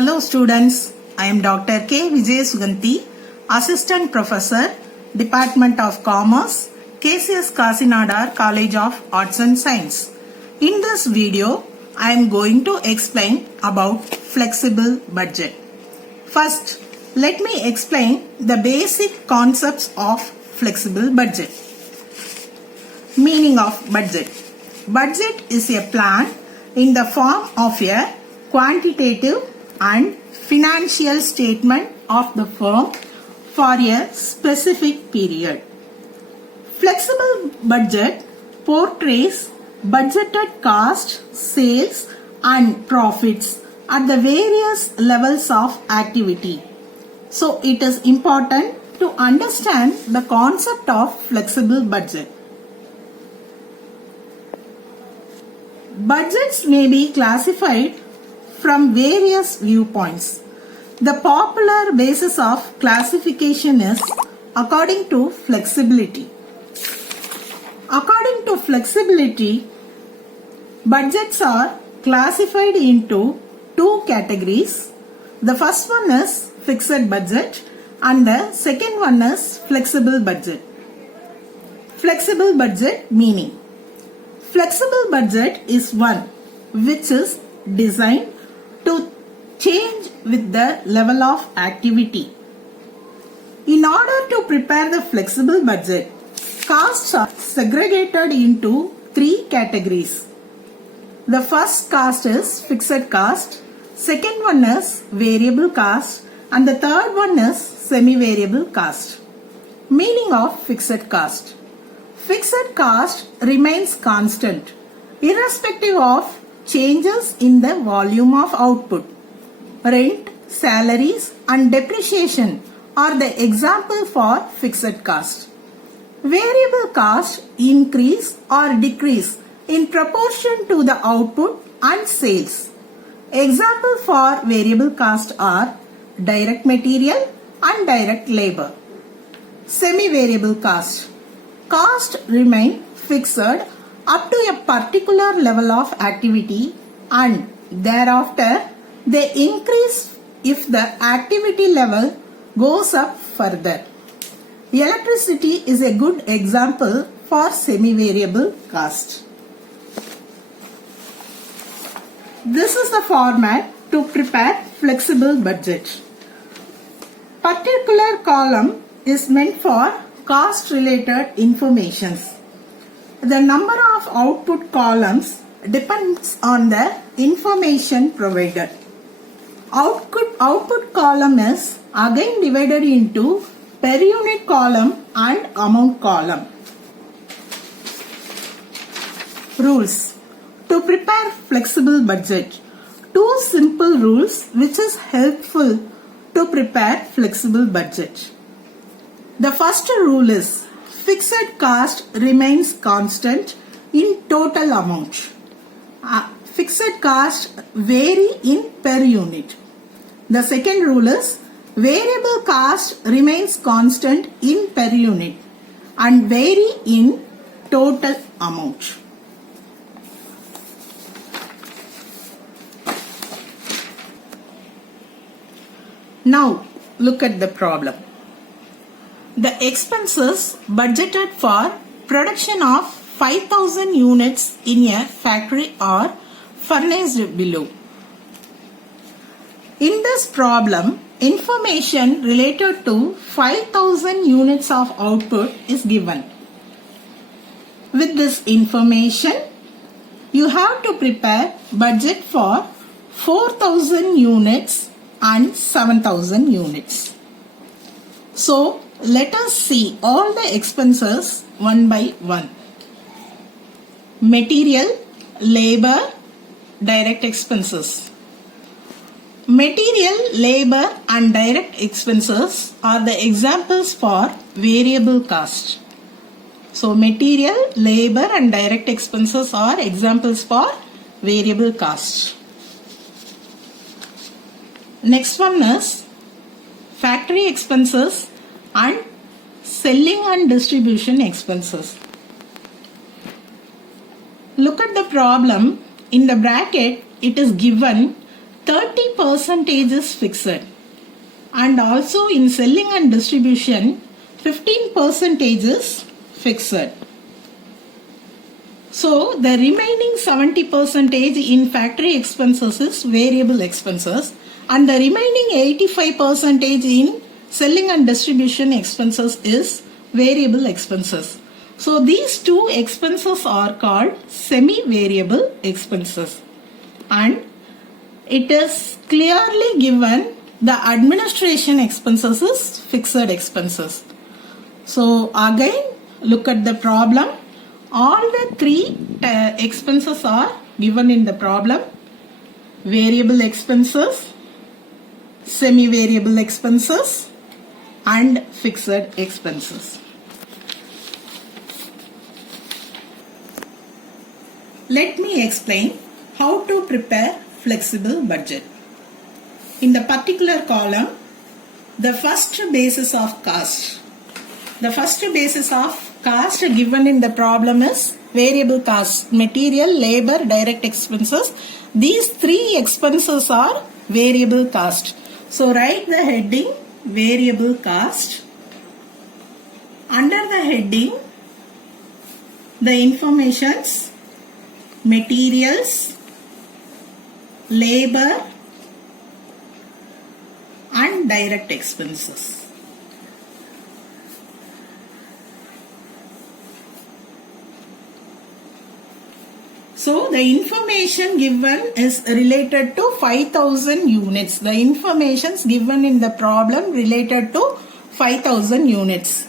Hello students, I am Dr. K. Vijay Suganti, Assistant Professor, Department of Commerce, KCS Kasinadar College of Arts and Science. In this video, I am going to explain about flexible budget. First, let me explain the basic concepts of flexible budget. Meaning of budget. Budget is a plan in the form of a quantitative and financial statement of the firm for a specific period. Flexible budget portrays budgeted cost, sales and profits at the various levels of activity. So it is important to understand the concept of flexible budget. Budgets may be classified from various viewpoints. The popular basis of classification is according to flexibility. According to flexibility, budgets are classified into two categories. The first one is fixed budget and the second one is flexible budget. Flexible budget meaning. Flexible budget is one which is designed to change with the level of activity. In order to prepare the flexible budget, costs are segregated into three categories. The first cost is fixed cost, second one is variable cost and the third one is semi-variable cost. Meaning of fixed cost. Fixed cost remains constant irrespective of changes in the volume of output. Rent, salaries and depreciation are the example for fixed cost. Variable cost increase or decrease in proportion to the output and sales. Example for variable cost are direct material and direct labor. Semi-variable cost. Cost remain fixed up to a particular level of activity and thereafter they increase if the activity level goes up further. Electricity is a good example for semi-variable cost. This is the format to prepare flexible budget. Particular column is meant for cost related informations. The number of output columns depends on the information provided. Output column is again divided into per unit column and amount column. Rules. To prepare flexible budget, two simple rules which is helpful to prepare flexible budget. The first rule is fixed cost remains constant in total amount. Fixed cost vary in per unit. The second rule is variable cost remains constant in per unit and vary in total amount. Now look at the problem. The expenses budgeted for production of 5,000 units in a factory are furnished below. In this problem, information related to 5,000 units of output is given. With this information, you have to prepare budget for 4,000 units and 7,000 units. So, let us see all the expenses one by one. Material, labor, direct expenses. Material, labor and direct expenses are the examples for variable cost. So, material, labor and direct expenses are examples for variable cost. Next one is factory expenses and selling and distribution expenses. Look at the problem. In the bracket, it is given 30% is fixed, and also in selling and distribution 15% is fixed. So the remaining 70% in factory expenses is variable expenses, and the remaining 85% in selling and distribution expenses is variable expenses. So these two expenses are called semi-variable expenses, and it is clearly given the administration expenses is fixed expenses. So again, look at the problem. All the three expenses are given in the problem: variable expenses, semi-variable expenses, and fixed expenses. Let me explain how to prepare flexible budget. In the particular column, the first basis of cost. The first basis of cost given in the problem is variable cost: material, labor, direct expenses. These three expenses are variable cost. So write the heading variable cost. Under the heading, the informations: materials, labor, and direct expenses. So the information given is related to 5000 units. The informations given in the problem related to 5000 units.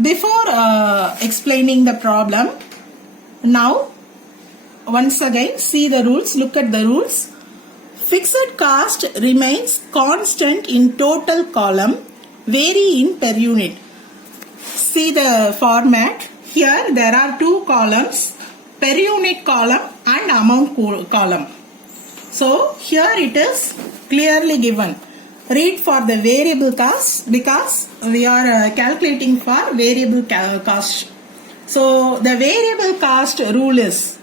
Before explaining the problem, now once again see the rules. Look at the rules. Fixed cost remains constant in total column, vary in per unit. See the format. Here there are two columns: per unit column and amount column. So here it is clearly given. Read for the variable cost because we are calculating for variable cost. So the variable cost rule is: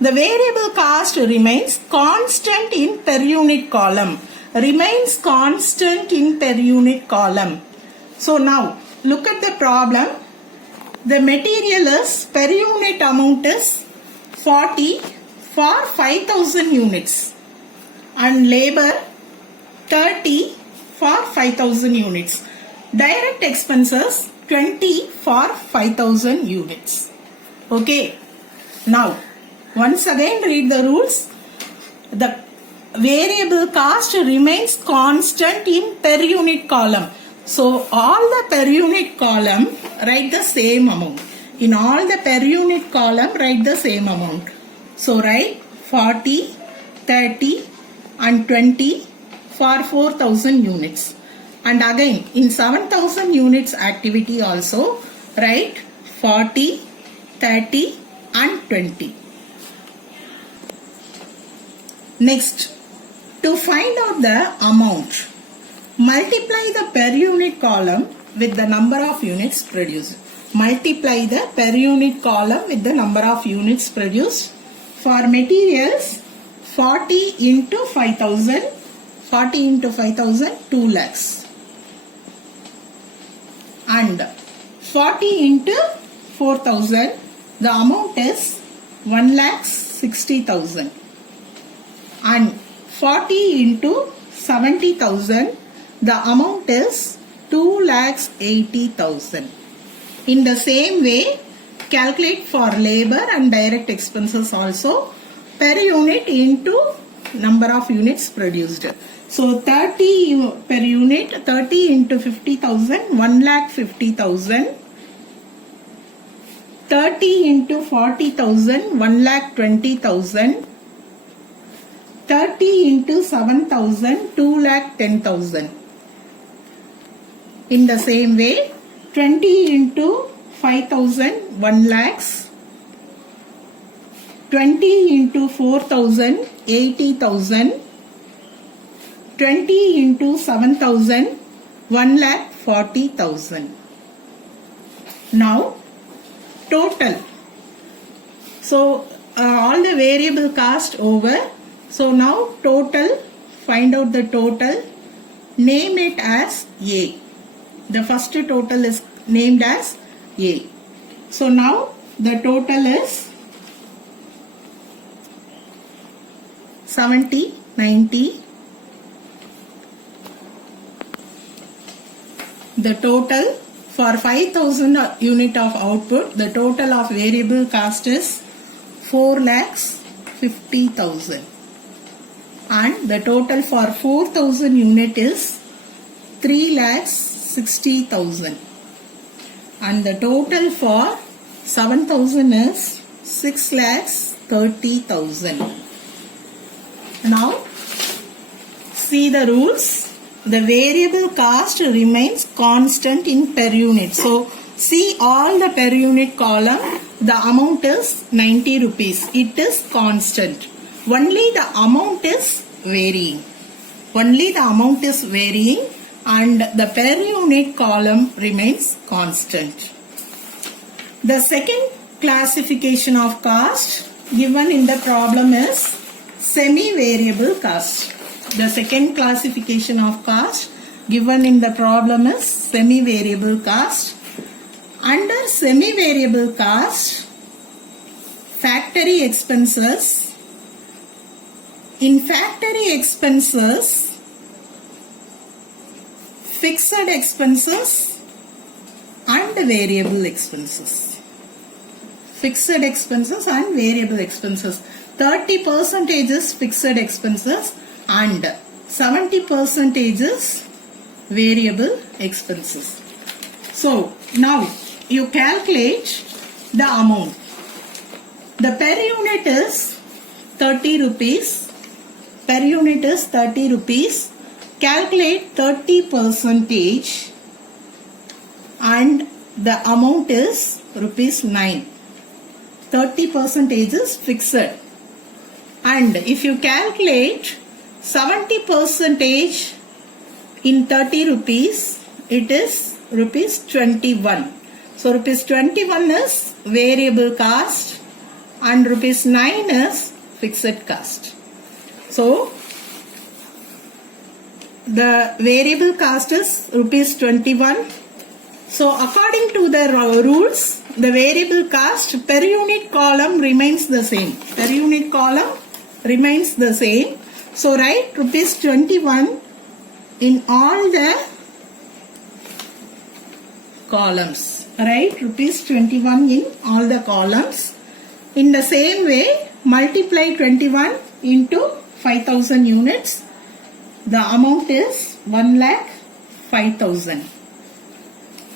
the variable cost remains constant in per unit column. Remains constant in per unit column. So now look at the problem. The material is, per unit amount is 40 for 5000 units, and labor 30 for 5000 units. Direct expenses 20 for 5000 units. Okay. Now once again read the rules. The variable cost remains constant in per unit column. So all the per unit column write the same amount. In all the per unit column write the same amount. So write 40, 30 and 20 for 4000 units. And again in 7000 units activity also write 40, 30 and 20. Next, to find out the amount, multiply the per unit column with the number of units produced. Multiply the per unit column with the number of units produced. For materials, 40 into 5000, 40 into 5000, 2 lakhs. And 40 into 4000, the amount is 1,60,000. And 40 into 70,000, the amount is 2,80,000. In the same way, calculate for labor and direct expenses also. Per unit into number of units produced. So 30 per unit, 30 into 50,000, 1,50,000. 30 into 40,000, 1,20,000. 30 into 7,000, 2,10,000. In the same way, 20 into 5,000, 1 lakhs. 20 into 4,000, 80,000. 20 into 7,000, 1,40,000. Now, total. So, all the variable cost over. So, now total find out the total, name it as A. The first total is named as A. So now the total is 70, 90. The total for 5000 unit of output, the total of variable cost is 4,50,000. And the total for 4000 unit is 3,60,000. And the total for 7000 is 6,30,000. Now see the rules. The variable cost remains constant in per unit. So see all the per unit column, the amount is 90 rupees. It is constant. Only the amount is varying. Only the amount is varying and the per unit column remains constant. The second classification of cost given in the problem is semi-variable cost. The second classification of cost given in the problem is semi-variable cost. Under semi-variable cost, factory expenses. In factory expenses, fixed expenses and variable expenses. Fixed expenses and variable expenses. 30% is fixed expenses and 70% is variable expenses. So now you calculate the amount. The per unit is 30 rupees. Per unit is 30 rupees. Calculate 30% and the amount is rupees 9. 30% is fixed. And if you calculate 70% in 30 rupees, it is rupees 21. So rupees 21 is variable cost and rupees 9 is fixed cost. So the variable cost is rupees 21. So according to the rules, the variable cost per unit column remains the same. Per unit column remains the same. So write rupees 21 in all the columns. Write rupees 21 in all the columns. In the same way, multiply 21 into 5000 units. The amount is 1,05,000.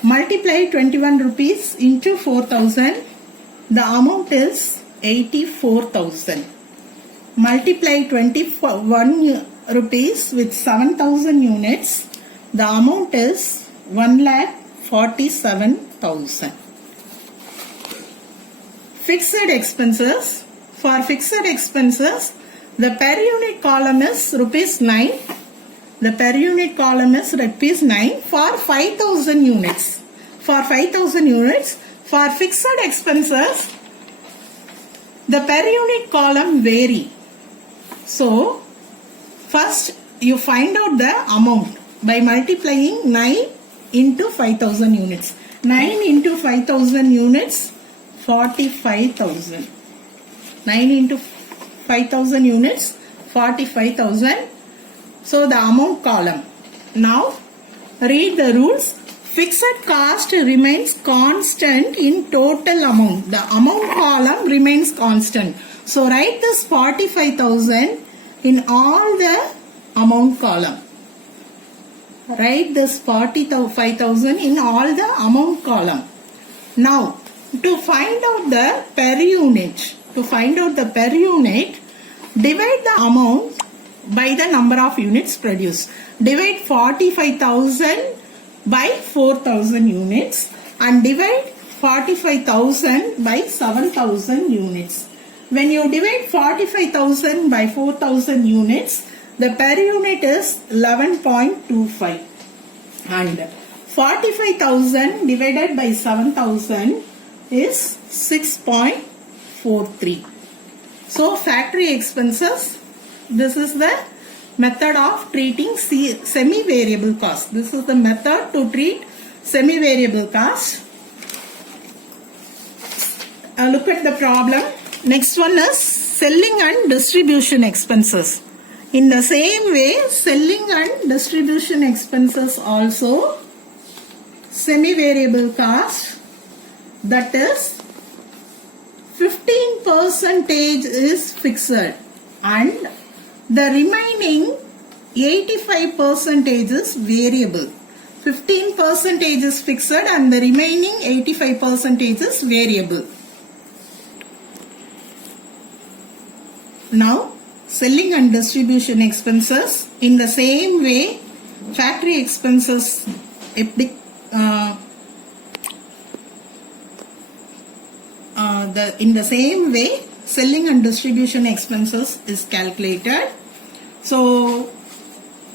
Multiply 21 rupees into 4000. The amount is 84,000. Multiply 21 rupees with 7000 units. The amount is 1,47,000. Fixed expenses. For fixed expenses, the per unit column is rupees 9. The per unit column is rupees 9 for 5000 units. For 5000 units, for fixed expenses, the per unit column vary. So, first you find out the amount by multiplying 9 into 5000 units. 9 into 5000 units, 45,000. 9 into 5000 units, 45,000. So the amount column. Now read the rules. Fixed cost remains constant in total amount. The amount column remains constant. So write this 45,000 in all the amount column. Write this 45,000 in all the amount column. Now to find out the per unit, divide the amount by the number of units produced. Divide 45,000 by 4,000 units and divide 45,000 by 7,000 units. When you divide 45,000 by 4,000 units, the per unit is 11.25 and 45,000 divided by 7,000 is 6.43. So factory expenses, this is the method of treating semi-variable cost. This is the method to treat semi-variable cost. Look at the problem. Next one is selling and distribution expenses. In the same way, selling and distribution expenses also semi-variable cost, that is 15% is fixed and the remaining 85% is variable. 15% is fixed and the remaining 85% is variable. Now, selling and distribution expenses, in the same way, factory expenses in the same way, selling and distribution expenses is calculated. So,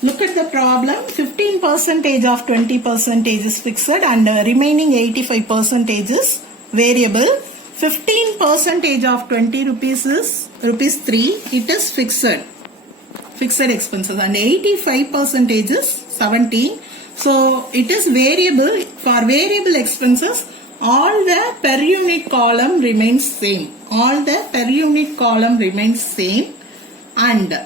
look at the problem. 15% of 20% is fixed and the remaining 85% is variable. 15% of 20 rupees is rupees 3. It is fixed expenses, and 85% is 17. So it is variable. For variable expenses, all the per unit column remains same. All the per unit column remains same. And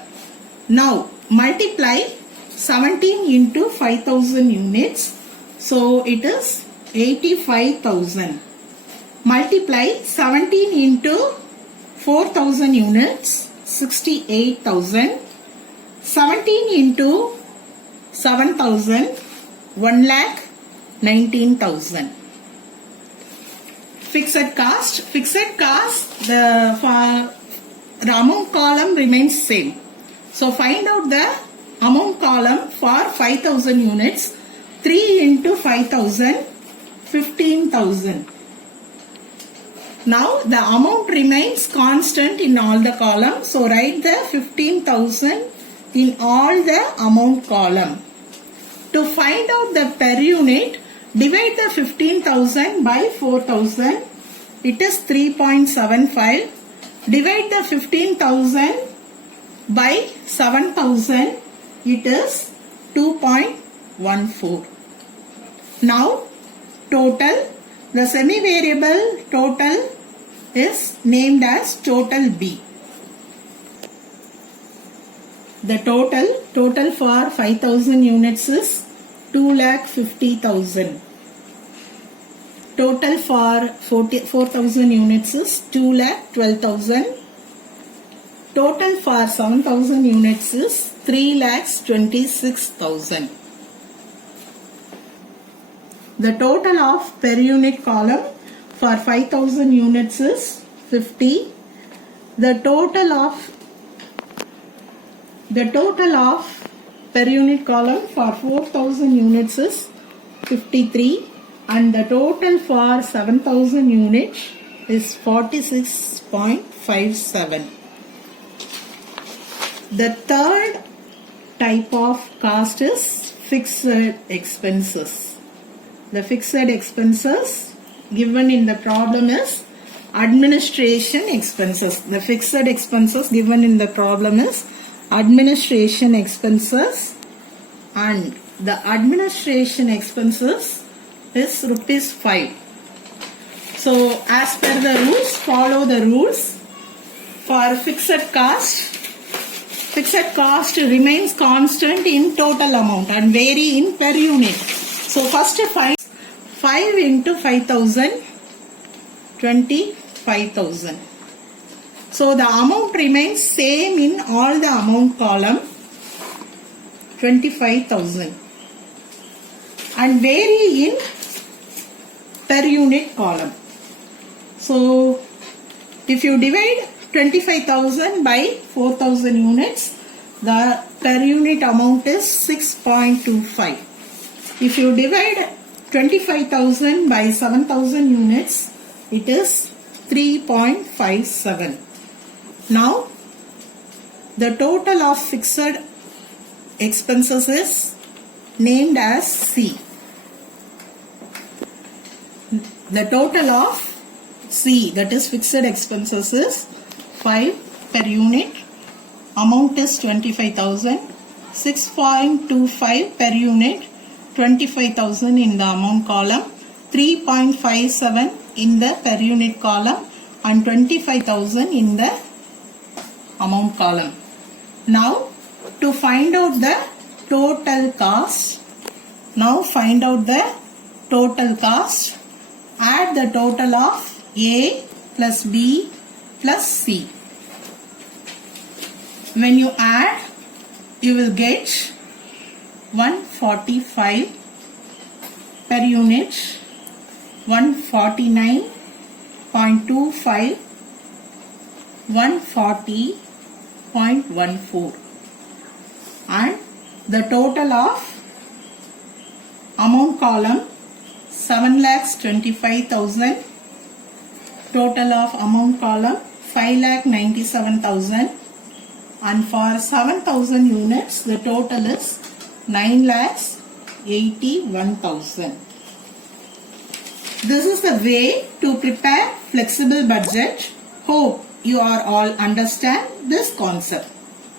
now multiply 17 into 5,000 units. So it is 85,000. Multiply 17 into 4,000 units, 68,000. 17 into 7,000, 1,19,000. Fixed cost, the amount column remains same. So find out the amount column for 5,000 units. 3 into 5,000, 15,000. Now the amount remains constant in all the columns. So write the 15,000 in all the amount column. To find out the per unit, divide the 15,000 by 4,000. It is 3.75. Divide the 15,000 by 7,000. It is 2.14. Now total, the semi-variable total is named as total B. The total for 5,000 units is 2,50,000. Total for 4,000 units is 2,12,000. Total for 7,000 units is 3,26,000. The total of per unit column for 5,000 units is 50. The total of per unit column for 4,000 units is 53, and the total for 7,000 units is 46.57. The third type of cost is fixed expenses. The fixed expenses given in the problem is administration expenses. The fixed expenses given in the problem is administration expenses, and the administration expenses is rupees 5. So as per the rules, follow the rules. For fixed cost remains constant in total amount and vary in per unit. So first find 5 into 5,000, 25,000. So the amount remains same in all the amount column, 25,000, and vary in per unit column. So if you divide 25,000 by 4,000 units, the per unit amount is 6.25. If you divide 25,000 by 7,000 units, it is 3.57. Now, the total of fixed expenses is named as C. The total of C, that is fixed expenses, is 5 per unit. Amount is 25,000. 6.25 per unit, 25,000 in the amount column, 3.57 in the per unit column and 25,000 in the amount column. Now to find out the total cost, add the total of A plus B plus C. When you add, you will get 145 per unit, 149.25, 140.14, and the total of amount column 7,25,000, total of amount column 5,97,000, and for 7,000 units the total is 9,81,000. This is the way to prepare flexible budget. Hope you are all understand this concept.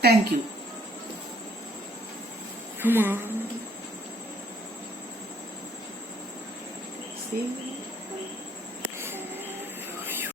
Thank you. Come on. See?